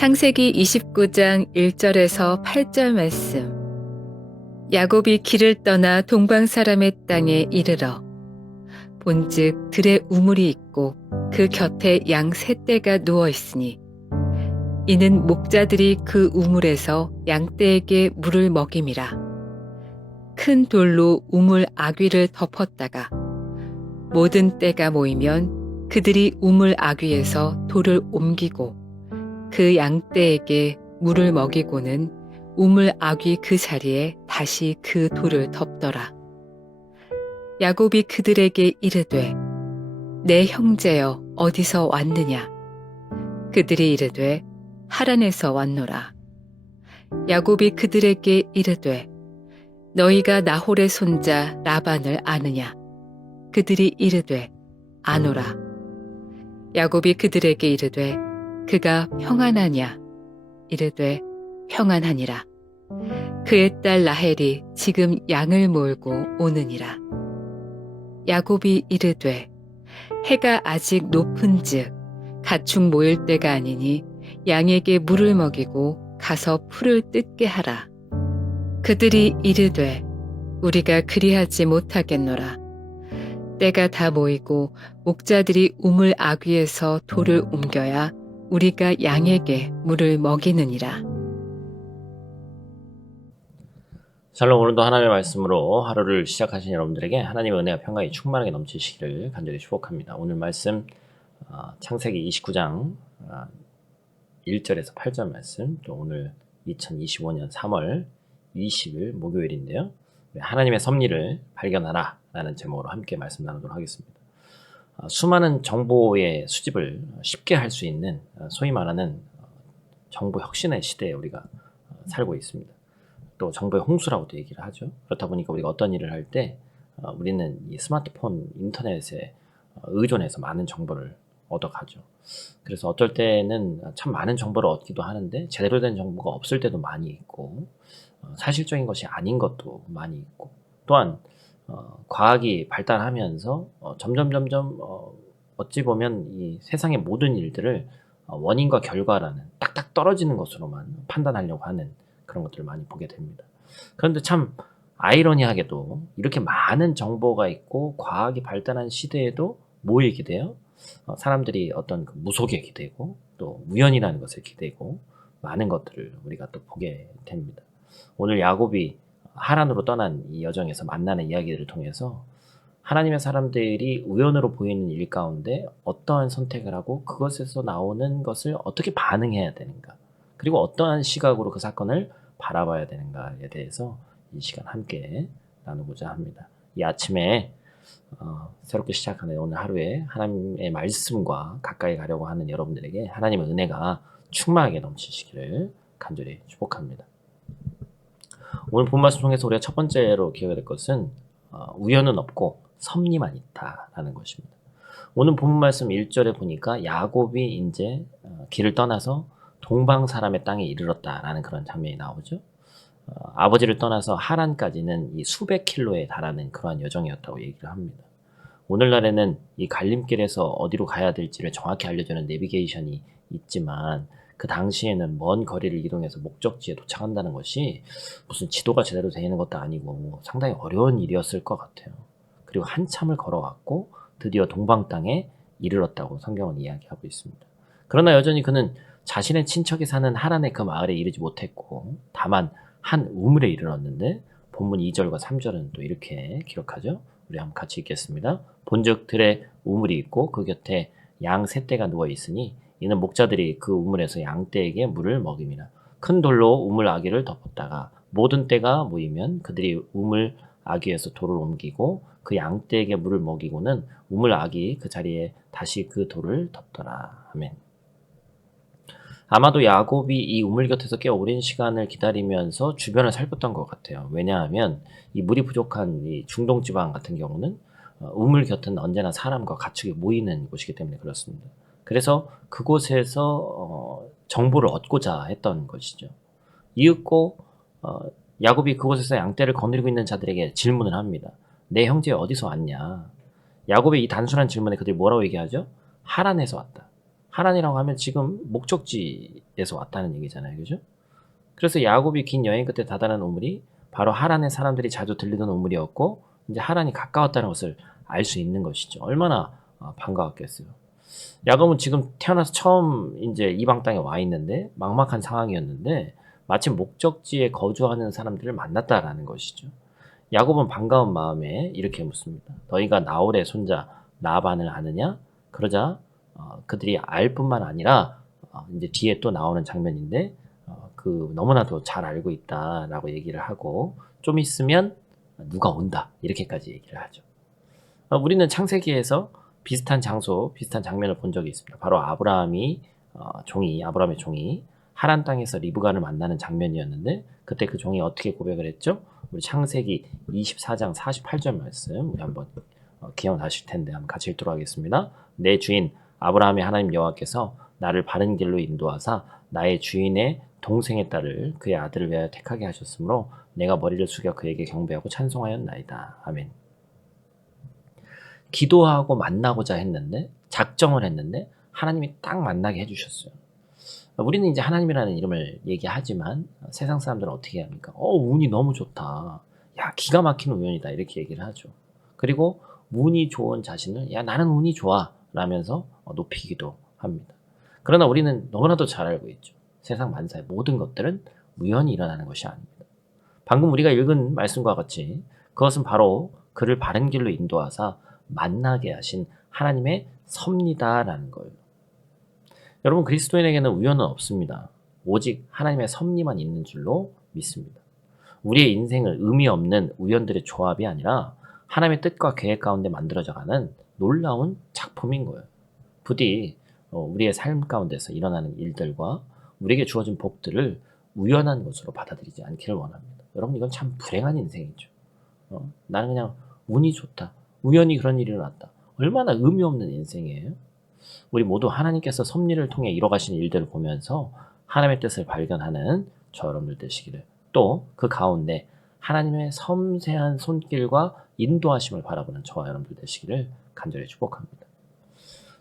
창세기 29장 1절에서 8절 말씀. 야곱이 길을 떠나 동방 사람의 땅에 이르러 본즉 들에 우물이 있고 그 곁에 양 세 떼가 누워 있으니 이는 목자들이 그 우물에서 양떼에게 물을 먹임이라. 큰 돌로 우물 아귀를 덮었다가 모든 떼가 모이면 그들이 우물 아귀에서 돌을 옮기고 그 양떼에게 물을 먹이고는 우물 아귀 그 자리에 다시 그 돌을 덮더라. 야곱이 그들에게 이르되 내 형제여 어디서 왔느냐? 그들이 이르되 하란에서 왔노라. 야곱이 그들에게 이르되 너희가 나홀의 손자 라반을 아느냐? 그들이 이르되 아노라. 야곱이 그들에게 이르되 그가 평안하냐? 이르되 평안하니라. 그의 딸 라헬이 지금 양을 몰고 오느니라. 야곱이 이르되 해가 아직 높은즉 가축 모일 때가 아니니 양에게 물을 먹이고 가서 풀을 뜯게 하라. 그들이 이르되 우리가 그리하지 못하겠노라. 때가 다 모이고 목자들이 우물 아귀에서 돌을 옮겨야 우리가 양에게 물을 먹이느니라. 샬롬. 오늘도 하나님의 말씀으로 하루를 시작하신 여러분들에게 하나님의 은혜와 평강이 충만하게 넘치시기를 간절히 축복합니다. 오늘 말씀 창세기 29장 1절에서 8절 말씀, 또 오늘 2025년 3월 20일 목요일인데요. 하나님의 섭리를 발견하라 라는 제목으로 함께 말씀 나누도록 하겠습니다. 수많은 정보의 수집을 쉽게 할 수 있는 소위 말하는 정보 혁신의 시대에 우리가 살고 있습니다. 또 정보의 홍수라고도 얘기를 하죠. 그렇다 보니까 우리가 어떤 일을 할 때 우리는 이 스마트폰, 인터넷에 의존해서 많은 정보를 얻어가죠. 그래서 어떨 때는 참 많은 정보를 얻기도 하는데 제대로 된 정보가 없을 때도 많이 있고, 사실적인 것이 아닌 것도 많이 있고, 또한 과학이 발달하면서 점점 어찌 보면 이 세상의 모든 일들을 원인과 결과라는 딱딱 떨어지는 것으로만 판단하려고 하는 그런 것들을 많이 보게 됩니다. 그런데 참 아이러니하게도 이렇게 많은 정보가 있고 과학이 발달한 시대에도 모이게 돼요. 사람들이 어떤 그 무속에 기대고 또 우연이라는 것에 기대고 많은 것들을 우리가 또 보게 됩니다. 오늘 야곱이 하란으로 떠난 이 여정에서 만나는 이야기들을 통해서 하나님의 사람들이 우연으로 보이는 일 가운데 어떠한 선택을 하고 그것에서 나오는 것을 어떻게 반응해야 되는가, 그리고 어떠한 시각으로 그 사건을 바라봐야 되는가에 대해서 이 시간 함께 나누고자 합니다. 이 아침에 새롭게 시작하는 오늘 하루에 하나님의 말씀과 가까이 가려고 하는 여러분들에게 하나님의 은혜가 충만하게 넘치시기를 간절히 축복합니다. 오늘 본 말씀 통해서 우리가 첫 번째로 기억해야 될 것은 우연은 없고 섭리만 있다라는 것입니다. 오늘 본 말씀 1절에 보니까 야곱이 이제 길을 떠나서 동방 사람의 땅에 이르렀다라는 그런 장면이 나오죠. 아버지를 떠나서 하란까지는 이 수백 킬로에 달하는 그러한 여정이었다고 얘기를 합니다. 오늘날에는 이 갈림길에서 어디로 가야 될지를 정확히 알려주는 내비게이션이 있지만 그 당시에는 먼 거리를 이동해서 목적지에 도착한다는 것이 무슨 지도가 제대로 되어 있는 것도 아니고 상당히 어려운 일이었을 것 같아요. 그리고 한참을 걸어갔고 드디어 동방 땅에 이르렀다고 성경은 이야기하고 있습니다. 그러나 여전히 그는 자신의 친척이 사는 하란의 그 마을에 이르지 못했고 다만 한 우물에 이르렀는데 본문 2절과 3절은 또 이렇게 기록하죠. 우리 한번 같이 읽겠습니다. 본즉 들에 우물이 있고 그 곁에 양 세 떼가 누워 있으니 이는 목자들이 그 우물에서 양떼에게 물을 먹임이라. 큰 돌로 우물 아귀를 덮었다가 모든 떼가 모이면 그들이 우물 아귀에서 돌을 옮기고 그 양떼에게 물을 먹이고는 우물 아귀 그 자리에 다시 그 돌을 덮더라. 아멘. 아마도 야곱이 이 우물 곁에서 꽤 오랜 시간을 기다리면서 주변을 살폈던 것 같아요. 왜냐하면 이 물이 부족한 이 중동 지방 같은 경우는 우물 곁은 언제나 사람과 가축이 모이는 곳이기 때문에 그렇습니다. 그래서 그곳에서 정보를 얻고자 했던 것이죠. 이윽고 야곱이 그곳에서 양떼를 거느리고 있는 자들에게 질문을 합니다. 내 형제 어디서 왔냐? 야곱의 이 단순한 질문에 그들이 뭐라고 얘기하죠? 하란에서 왔다. 하란이라고 하면 지금 목적지에서 왔다는 얘기잖아요. 그죠? 그래서 야곱이 긴 여행 끝에 다다른 우물이 바로 하란의 사람들이 자주 들리던 우물이었고 이제 하란이 가까웠다는 것을 알 수 있는 것이죠. 얼마나 반가웠겠어요. 야곱은 지금 태어나서 처음 이제 이방 땅에 와 있는데 막막한 상황이었는데 마침 목적지에 거주하는 사람들을 만났다라는 것이죠. 야곱은 반가운 마음에 이렇게 묻습니다. 너희가 나홀의 손자 라반을 아느냐? 그러자 그들이 알 뿐만 아니라 이제 뒤에 또 나오는 장면인데 그 너무나도 잘 알고 있다라고 얘기를 하고 좀 있으면 누가 온다 이렇게까지 얘기를 하죠. 우리는 창세기에서 비슷한 장소, 비슷한 장면을 본 적이 있습니다. 바로 아브라함의 종이 하란 땅에서 리브가를 만나는 장면이었는데 그때 그 종이 어떻게 고백을 했죠? 우리 창세기 24장 48절 말씀 우리 한번 기억나실 텐데 한번 같이 읽도록 하겠습니다. 내 주인 아브라함의 하나님 여호와께서 나를 바른 길로 인도하사 나의 주인의 동생의 딸을 그의 아들을 위하여 택하게 하셨으므로 내가 머리를 숙여 그에게 경배하고 찬송하였나이다. 아멘. 기도하고 만나고자 했는데 작정을 했는데 하나님이 딱 만나게 해주셨어요. 우리는 이제 하나님이라는 이름을 얘기하지만 세상 사람들은 어떻게 합니까? 운이 너무 좋다. 야, 기가 막힌 우연이다. 이렇게 얘기를 하죠. 그리고 운이 좋은 자신을 야, 나는 운이 좋아. 라면서 높이기도 합니다. 그러나 우리는 너무나도 잘 알고 있죠. 세상 만사의 모든 것들은 우연히 일어나는 것이 아닙니다. 방금 우리가 읽은 말씀과 같이 그것은 바로 그를 바른 길로 인도하사 만나게 하신 하나님의 섭리다라는 거예요. 여러분 그리스도인에게는 우연은 없습니다. 오직 하나님의 섭리만 있는 줄로 믿습니다. 우리의 인생을 의미 없는 우연들의 조합이 아니라 하나님의 뜻과 계획 가운데 만들어져가는 놀라운 작품인 거예요. 부디 우리의 삶 가운데서 일어나는 일들과 우리에게 주어진 복들을 우연한 것으로 받아들이지 않기를 원합니다. 여러분 이건 참 불행한 인생이죠. 나는 그냥 운이 좋다. 우연히 그런 일이 일어났다. 얼마나 의미 없는 인생이에요. 우리 모두 하나님께서 섭리를 통해 이뤄가신 일들을 보면서 하나님의 뜻을 발견하는 저 여러분들 되시기를 또 그 가운데 하나님의 섬세한 손길과 인도하심을 바라보는 저와 여러분들 되시기를 간절히 축복합니다.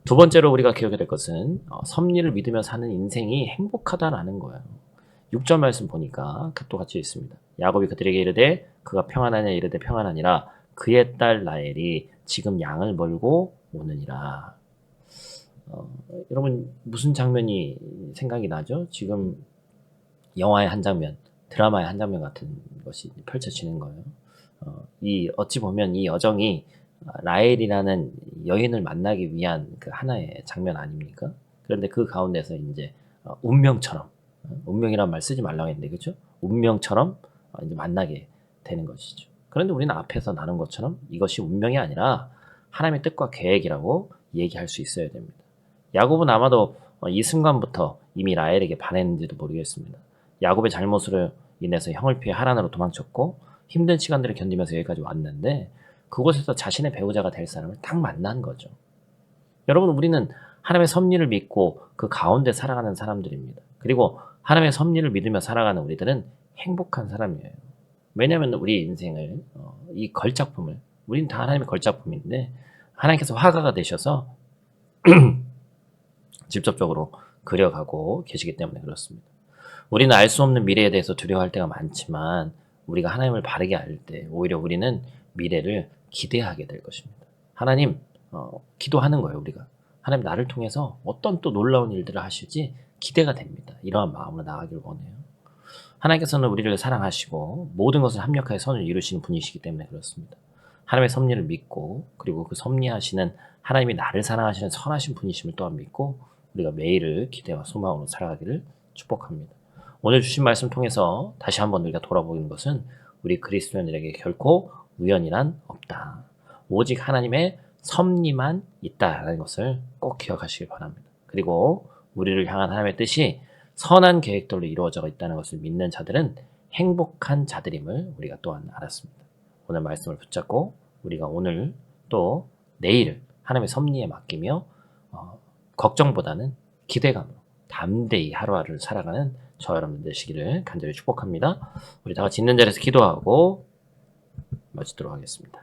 두 번째로 우리가 기억해야 될 것은 섭리를 믿으며 사는 인생이 행복하다라는 거예요. 6절 말씀 보니까 또 같이 있습니다. 야곱이 그들에게 이르되 그가 평안하냐 이르되 평안하니라 그의 딸 라헬이 지금 양을 몰고 오느니라. 여러분 무슨 장면이 생각이 나죠? 지금 영화의 한 장면, 드라마의 한 장면 같은 것이 펼쳐지는 거예요. 어찌 보면 이 여정이 라헬이라는 여인을 만나기 위한 그 하나의 장면 아닙니까? 그런데 그 가운데서 이제 운명처럼 운명이란 말 쓰지 말라고 했는데 그렇죠? 운명처럼 이제 만나게 되는 것이죠. 그런데 우리는 앞에서 나눈 것처럼 이것이 운명이 아니라 하나님의 뜻과 계획이라고 얘기할 수 있어야 됩니다. 야곱은 아마도 이 순간부터 이미 라헬에게 반했는지도 모르겠습니다. 야곱의 잘못으로 인해서 형을 피해 하란으로 도망쳤고 힘든 시간들을 견디면서 여기까지 왔는데 그곳에서 자신의 배우자가 될 사람을 딱 만난 거죠. 여러분 우리는 하나님의 섭리를 믿고 그 가운데 살아가는 사람들입니다. 그리고 하나님의 섭리를 믿으며 살아가는 우리들은 행복한 사람이에요. 왜냐하면 우리 인생을 이 걸작품을 우리는 다 하나님의 걸작품인데 하나님께서 화가가 되셔서 직접적으로 그려가고 계시기 때문에 그렇습니다. 우리는 알 수 없는 미래에 대해서 두려워할 때가 많지만 우리가 하나님을 바르게 알 때 오히려 우리는 미래를 기대하게 될 것입니다. 하나님 기도하는 거예요. 우리가 하나님 나를 통해서 어떤 또 놀라운 일들을 하실지 기대가 됩니다. 이러한 마음으로 나아가길 원해요. 하나님께서는 우리를 사랑하시고 모든 것을 합력하여 선을 이루시는 분이시기 때문에 그렇습니다. 하나님의 섭리를 믿고 그리고 그 섭리하시는 하나님이 나를 사랑하시는 선하신 분이심을 또한 믿고 우리가 매일을 기대와 소망으로 살아가기를 축복합니다. 오늘 주신 말씀 통해서 다시 한번 우리가 돌아보는 것은 우리 그리스도인들에게 결코 우연이란 없다. 오직 하나님의 섭리만 있다라는 것을 꼭 기억하시길 바랍니다. 그리고 우리를 향한 하나님의 뜻이 선한 계획들로 이루어져 있다는 것을 믿는 자들은 행복한 자들임을 우리가 또한 알았습니다. 오늘 말씀을 붙잡고 우리가 오늘 또 내일 하나님의 섭리에 맡기며 걱정보다는 기대감으로 담대히 하루하루를 살아가는 저 여러분 되시기를 간절히 축복합니다. 우리 다 같이 있는 자리에서 기도하고 마치도록 하겠습니다.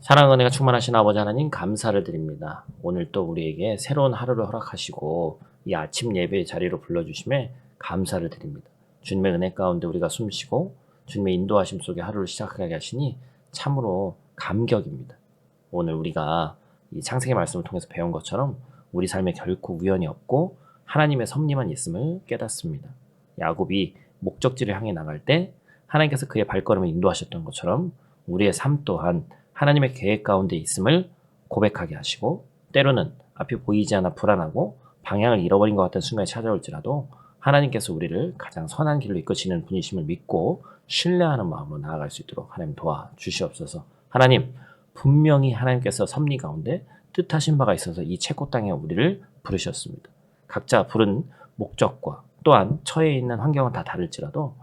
사랑 은혜가 충만하신 아버지 하나님 감사를 드립니다. 오늘 또 우리에게 새로운 하루를 허락하시고 이 아침 예배 자리로 불러주심에 감사를 드립니다. 주님의 은혜 가운데 우리가 숨쉬고 주님의 인도하심 속에 하루를 시작하게 하시니 참으로 감격입니다. 오늘 우리가 이 창세기 말씀을 통해서 배운 것처럼 우리 삶에 결코 우연이 없고 하나님의 섭리만 있음을 깨닫습니다. 야곱이 목적지를 향해 나갈 때 하나님께서 그의 발걸음을 인도하셨던 것처럼 우리의 삶 또한 하나님의 계획 가운데 있음을 고백하게 하시고 때로는 앞이 보이지 않아 불안하고 방향을 잃어버린 것 같은 순간이 찾아올지라도 하나님께서 우리를 가장 선한 길로 이끄시는 분이심을 믿고 신뢰하는 마음으로 나아갈 수 있도록 하나님 도와주시옵소서. 하나님, 분명히 하나님께서 섭리 가운데 뜻하신 바가 있어서 이 채권 땅에 우리를 부르셨습니다. 각자 부른 목적과 또한 처해 있는 환경은 다 다를지라도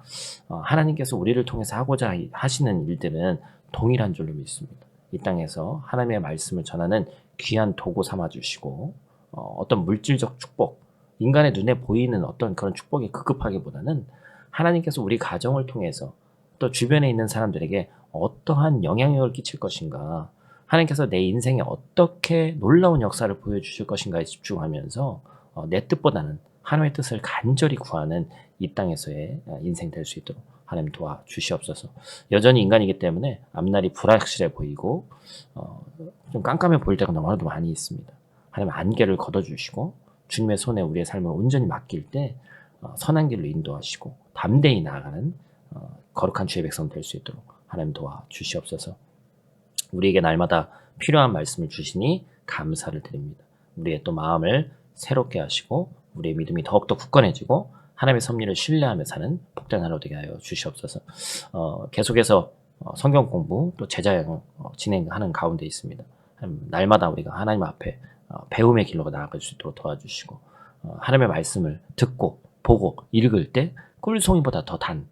하나님께서 우리를 통해서 하고자 하시는 일들은 동일한 줄로 믿습니다. 이 땅에서 하나님의 말씀을 전하는 귀한 도구 삼아주시고 어떤 물질적 축복, 인간의 눈에 보이는 어떤 그런 축복이 급급하기보다는 하나님께서 우리 가정을 통해서 또 주변에 있는 사람들에게 어떠한 영향력을 끼칠 것인가, 하나님께서 내 인생에 어떻게 놀라운 역사를 보여주실 것인가에 집중하면서 내 뜻보다는 하나님의 뜻을 간절히 구하는 이 땅에서의 인생 될 수 있도록 하나님 도와주시옵소서. 여전히 인간이기 때문에 앞날이 불확실해 보이고 좀 깜깜해 보일 때가 너무나도 많이 있습니다. 하나님 안개를 걷어주시고 주님의 손에 우리의 삶을 온전히 맡길 때 선한 길로 인도하시고 담대히 나아가는 거룩한 주의 백성 될 수 있도록 하나님 도와주시옵소서. 우리에게 날마다 필요한 말씀을 주시니 감사를 드립니다. 우리의 또 마음을 새롭게 하시고 우리의 믿음이 더욱더 굳건해지고 하나님의 섭리를 신뢰하며 사는 복된 하루 되게 하여 주시옵소서. 계속해서 성경 공부 또 제자양 진행하는 가운데 있습니다. 날마다 우리가 하나님 앞에 배움의 길로 나아갈 수 있도록 도와주시고 하나님의 말씀을 듣고 보고 읽을 때 꿀송이보다 더 단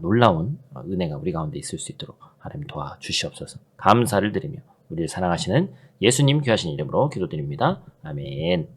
놀라운 은혜가 우리 가운데 있을 수 있도록 하나님 도와주시옵소서. 감사를 드리며 우리를 사랑하시는 예수님 귀하신 이름으로 기도드립니다. 아멘.